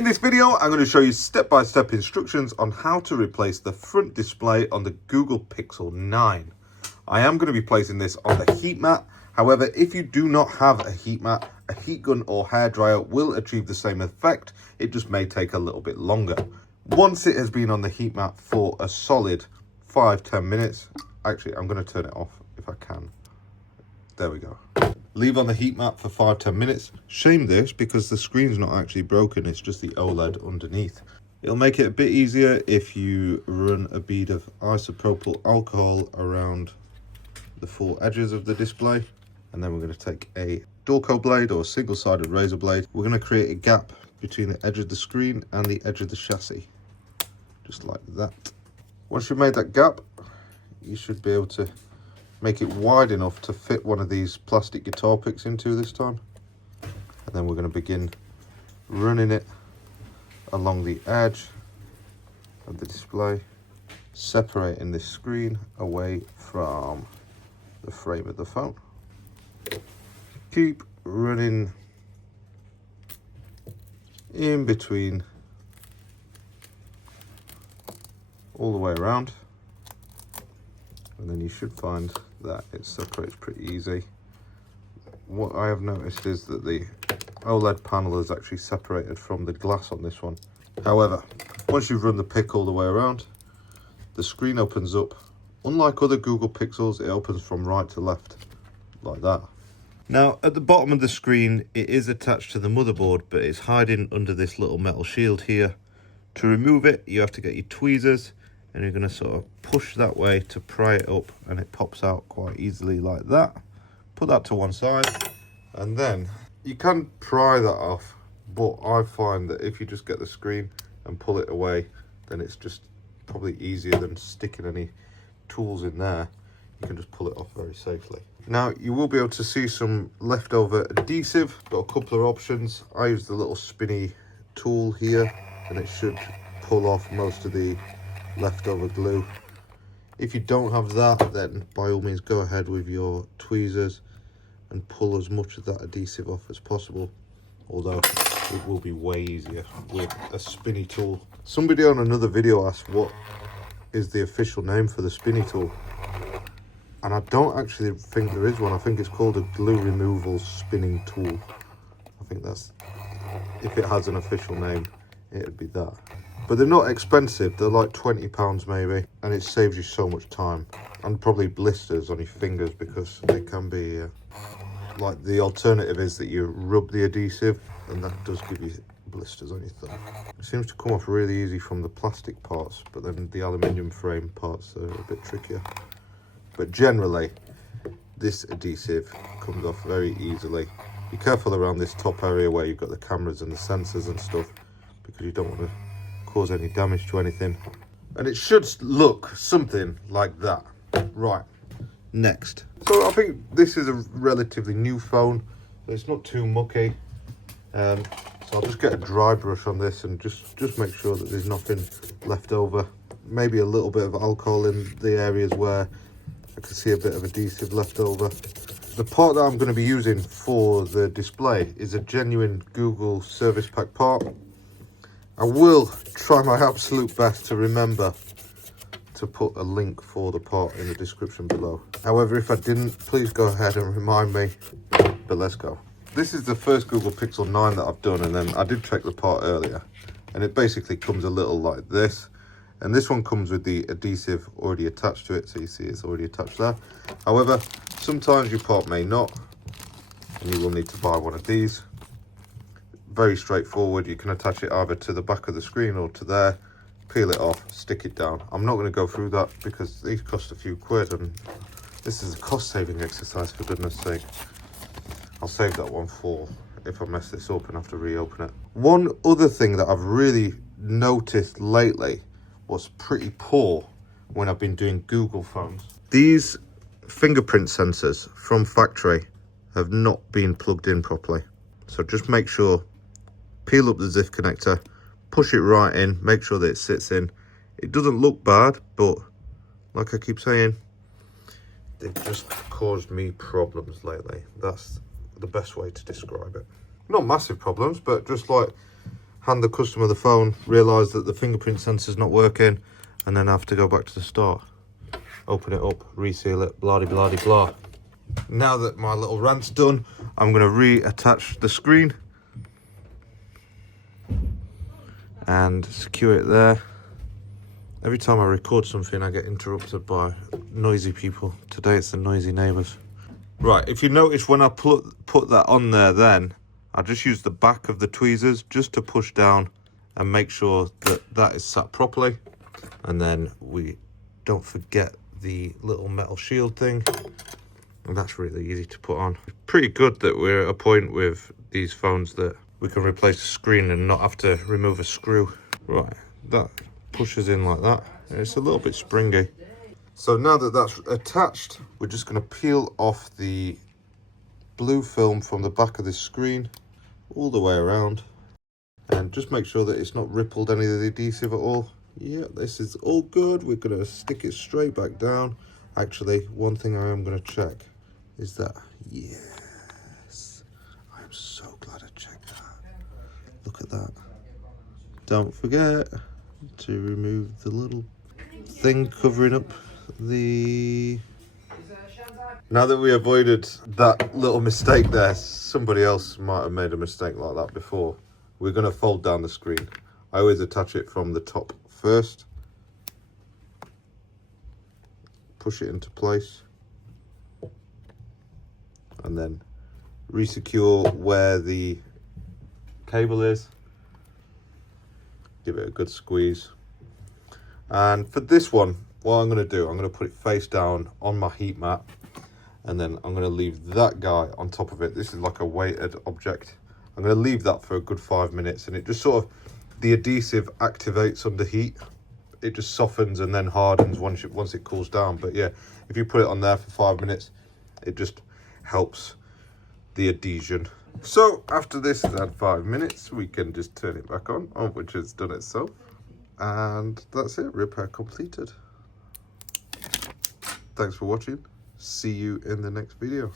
In this video, I'm going to show you step-by-step instructions on how to replace the front display on the Google Pixel 9. I am going to be placing this on the heat mat. However, if you do not have a heat mat, a heat gun or hairdryer will achieve the same effect. It just may take a little bit longer. Once it has been on the heat mat for a solid 5-10 minutes, actually, I'm going to turn it off if I can. There we go. Leave on the heat mat for 5-10 minutes. Shame this because the screen's not actually broken, it's just the OLED underneath. It'll make it a bit easier if you run a bead of isopropyl alcohol around the four edges of the display. And then we're going to take a Dorco blade or a single-sided razor blade. We're going to create a gap between the edge of the screen and the edge of the chassis. Just like that. Once you've made that gap, you should be able to make it wide enough to fit one of these plastic guitar picks into this time. And then we're going to begin running it along the edge of the display, separating this screen away from the frame of the phone. Keep running in between all the way around, and then you should find that it separates pretty easy. What I have noticed is that the OLED panel is actually separated from the glass on this one. However, once you've run the pick all the way around, the screen opens up. Unlike other Google Pixels, it opens from right to left, like that. Now, at the bottom of the screen, it is attached to the motherboard, but it's hiding under this little metal shield here. To remove it, you have to get your tweezers, and you're going to sort of push that way to pry it up, and it pops out quite easily like that. Put that to one side, and then you can pry that off, but I find that if you just get the screen and pull it away, then it's just probably easier than sticking any tools in there. You can just pull it off very safely. Now, you will be able to see some leftover adhesive. Got a couple of options. I use the little spinny tool here, and it should pull off most of the leftover glue. If you don't have that, then by all means go ahead with your tweezers and pull as much of that adhesive off as possible, although it will be way easier with a spinny tool. Somebody on another video asked what is the official name for the spinny tool, and I don't actually think there is one. I think it's called a glue removal spinning tool. I think that's, if it has an official name, it'd be that. But they're not expensive, they're like £20 maybe, and it saves you so much time. And probably blisters on your fingers, because they can be, like the alternative is that you rub the adhesive, and that does give you blisters on your thumb. It seems to come off really easy from the plastic parts, but then the aluminium frame parts are a bit trickier. But generally, this adhesive comes off very easily. Be careful around this top area where you've got the cameras and the sensors and stuff, because you don't want to cause any damage to anything. And it should look something like that. Right, next. So I think this is a relatively new phone, so it's not too mucky. So I'll just get a dry brush on this and just make sure that there's nothing left over. Maybe a little bit of alcohol in the areas where I can see a bit of adhesive left over. The part that I'm going to be using for the display is a genuine Google Service Pack part. I will try my absolute best to remember to put a link for the part in the description below. However, if I didn't, please go ahead and remind me. But let's go. This is the first Google Pixel 9 that I've done, and then I did check the part earlier, and it basically comes a little like this. And this one comes with the adhesive already attached to it, so you see it's already attached there. However, sometimes your part may not, and you will need to buy one of these. Very straightforward. You can attach it either to the back of the screen or to there, peel it off, stick it down. I'm not going to go through that because these cost a few quid, and this is a cost-saving exercise, for goodness sake. I'll save that one for if I mess this up and have to reopen it. One other thing that I've really noticed lately was pretty poor when I've been doing Google phones. These fingerprint sensors from factory have not been plugged in properly. So just make sure, peel up the ZIF connector, push it right in, make sure that it sits in. It doesn't look bad, but like I keep saying, they've just caused me problems lately. That's the best way to describe it. Not massive problems, but just like hand the customer the phone, realise that the fingerprint sensor's not working, and then have to go back to the start. Open it up, reseal it, blah de blah de blah. Now that my little rant's done, I'm going to reattach the screen and secure it there. Every time I record something, I get interrupted by noisy people. Today it's the noisy neighbours. Right, if you notice when I put that on there, then I just use the back of the tweezers just to push down and make sure that that is sat properly. And then we don't forget the little metal shield thing. And that's really easy to put on. Pretty good that we're at a point with these phones that we can replace the screen and not have to remove a screw. Right, that pushes in like that. It's a little bit springy. So now that that's attached, we're just going to peel off the blue film from the back of this screen all the way around. And just make sure that it's not rippled any of the adhesive at all. Yeah, this is all good. We're going to stick it straight back down. Actually, one thing I am going to check is that, yes, I'm so glad I checked that. Look at that. Don't forget to remove the little thing covering up the... Now that we avoided that little mistake there, somebody else might have made a mistake like that before. We're going to fold down the screen. I always attach it from the top first. Push it into place. And then resecure where the cable is. Give it a good squeeze. And for this one, what I'm going to do, I'm going to put it face down on my heat mat. And then I'm going to leave that guy on top of it. This is like a weighted object. I'm going to leave that for a good 5 minutes. And it just sort of, the adhesive activates under heat. It just softens and then hardens once it cools down. But yeah, if you put it on there for 5 minutes, it just helps the adhesion. So after this has had 5 minutes, we can just turn it back on, which has done itself. And that's it, repair completed. Thanks for watching. See you in the next video.